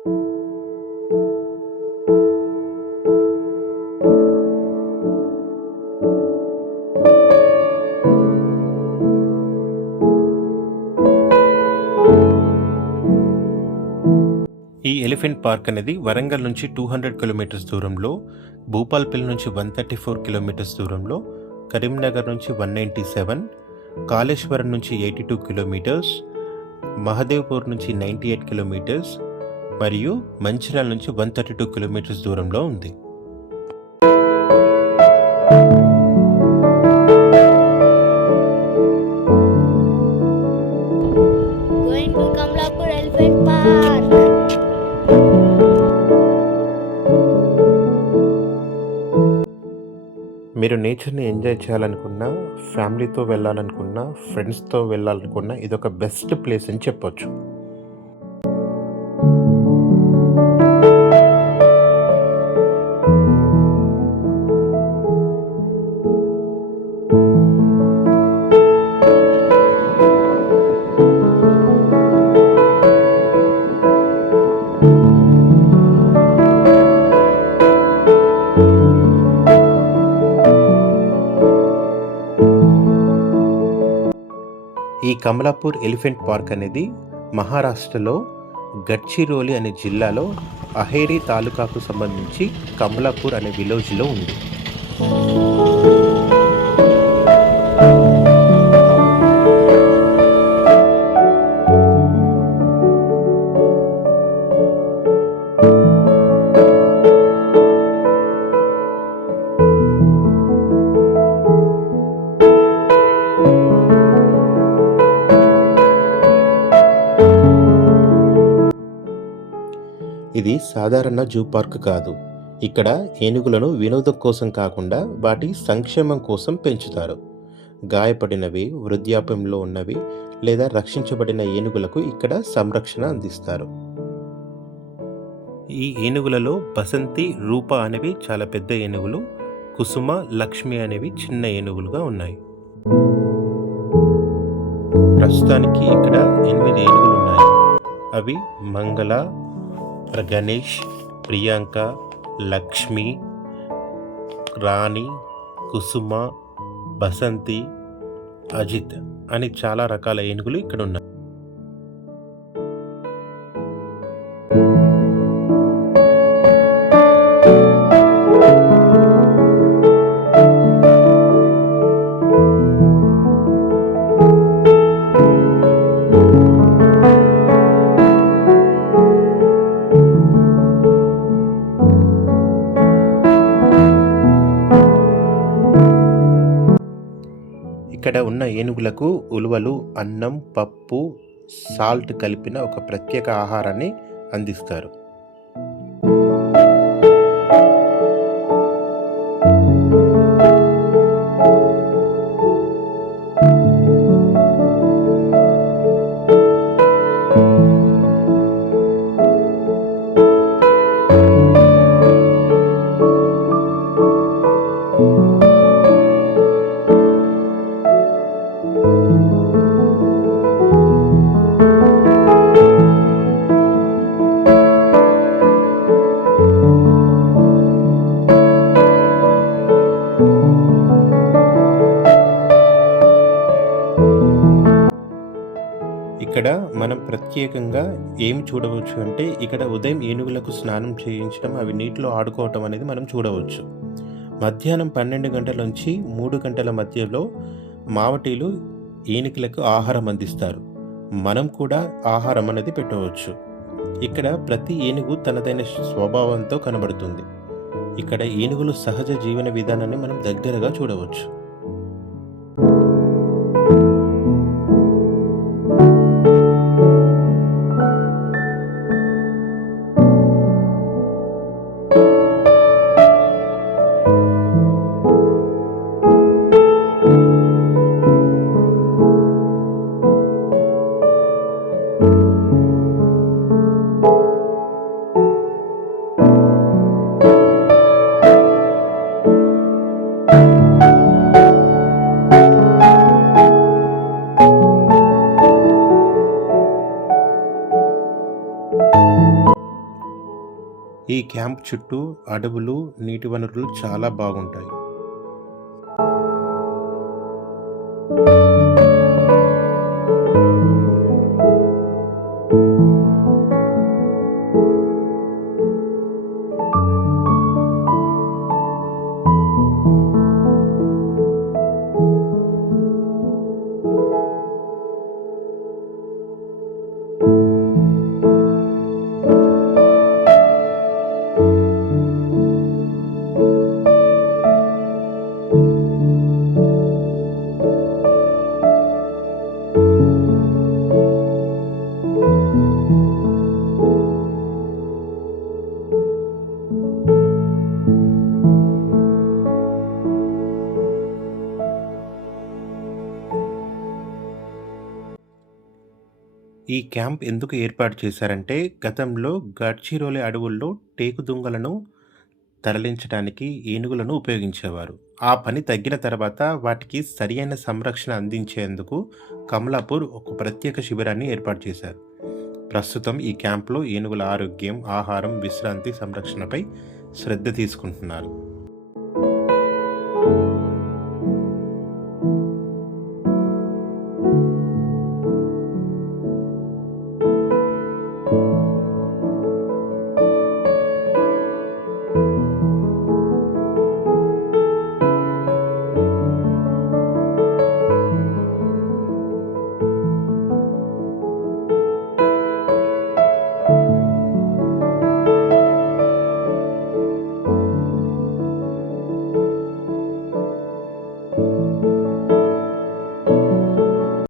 ఈ elephant park అనేది వరంగల్ నుంచి 200 కిలోమీటర్స్ దూరంలో, భూపాల్పల్లి నుంచి 134 కిలోమీటర్స్ దూరంలో, కరీంనగర్ నుంచి 197, కాళేశ్వరం నుంచి 82 కిలోమీటర్స్, మహదేవ్పూర్ నుంచి 98 కిలోమీటర్స్ మరియు మంచిర్యాల నుంచి 132 కిలోమీటర్స్ దూరంలో ఉంది. Going to Kamlapur Elephant Park. మీరు నేచర్ని ఎంజాయ్ చేయాలనుకున్నా, ఫ్యామిలీతో వెళ్ళాలనుకున్నా, ఫ్రెండ్స్తో వెళ్ళాలనుకున్నా ఇదొక బెస్ట్ ప్లేస్ అని చెప్పొచ్చు. ఈ కమలాపూర్ ఎలిఫెంట్ పార్క్ అనేది మహారాష్ట్రలో గడ్చిరోలి అనే జిల్లాలో అహేరీ తాలూకాకు సంబంధించి కమలాపూర్ అనే విలేజ్లో ఉంది. ఇది సాధారణ జూ పార్క్ కాదు. ఇక్కడ ఏనుగులను వినోదం కోసం కాకుండా వాటి సంక్షేమం కోసం పెంచుతారు. గాయపడినవి, వృద్ధాప్యంలో ఉన్నవి లేదా రక్షించబడిన ఏనుగులకు ఇక్కడ సంరక్షణ అందిస్తారు. ఈ ఏనుగులలో బసంతి, రూప అనేవి చాలా పెద్ద ఏనుగులు, కుసుమ, లక్ష్మి అనేవి చిన్న ఏనుగులుగా ఉన్నాయి. ప్రస్తుతానికి ఇక్కడ 8 ఏనుగులు ఉన్నాయి. అవి మంగళ, గణేష్, ప్రియాంక, లక్ష్మి, రాణి, కుసుమ, బసంతి, అజిత్ అని చాలా రకాల ఏనుగులు ఇక్కడ ఉన్నాయి. ఇక్కడ ఉన్న ఏనుగులకు ఉలువలు, అన్నం, పప్పు, సాల్ట్ కలిపిన ఒక ప్రత్యేక ఆహారాన్ని అందిస్తారు. ఇక్కడ మనం ప్రత్యేకంగా ఏమి చూడవచ్చు అంటే, ఇక్కడ ఉదయం ఏనుగులకు స్నానం చేయించడం, అవి నీటిలో ఆడుకోవటం అనేది మనం చూడవచ్చు. మధ్యాహ్నం 12 గంటల నుంచి 3 గంటల మధ్యలో మావటీలు ఏనుగులకు ఆహారం అందిస్తారు. మనం కూడా ఆహారం అనేది పెట్టవచ్చు. ఇక్కడ ప్రతి ఏనుగు తనదైన స్వభావంతో కనబడుతుంది. ఇక్కడ ఏనుగులు సహజ జీవన విధానాన్ని మనం దగ్గరగా చూడవచ్చు. ఈ క్యాంప్ చుట్టూ అడవులు, నీటి వనరులు చాలా బాగుంటాయి. ఈ క్యాంప్ ఎందుకు ఏర్పాటు చేశారంటే, గతంలో గడ్చిరోలి అడవుల్లో టేకు దుంగలను తరలించడానికి ఏనుగులను ఉపయోగించేవారు. ఆ పని తగ్గిన తర్వాత వాటికి సరియైన సంరక్షణ అందించేందుకు కమలాపూర్ ఒక ప్రత్యేక శిబిరాన్ని ఏర్పాటు చేశారు. ప్రస్తుతం ఈ క్యాంప్‌లో ఏనుగుల ఆరోగ్యం, ఆహారం, విశ్రాంతి, సంరక్షణపై శ్రద్ధ తీసుకుంటున్నారు.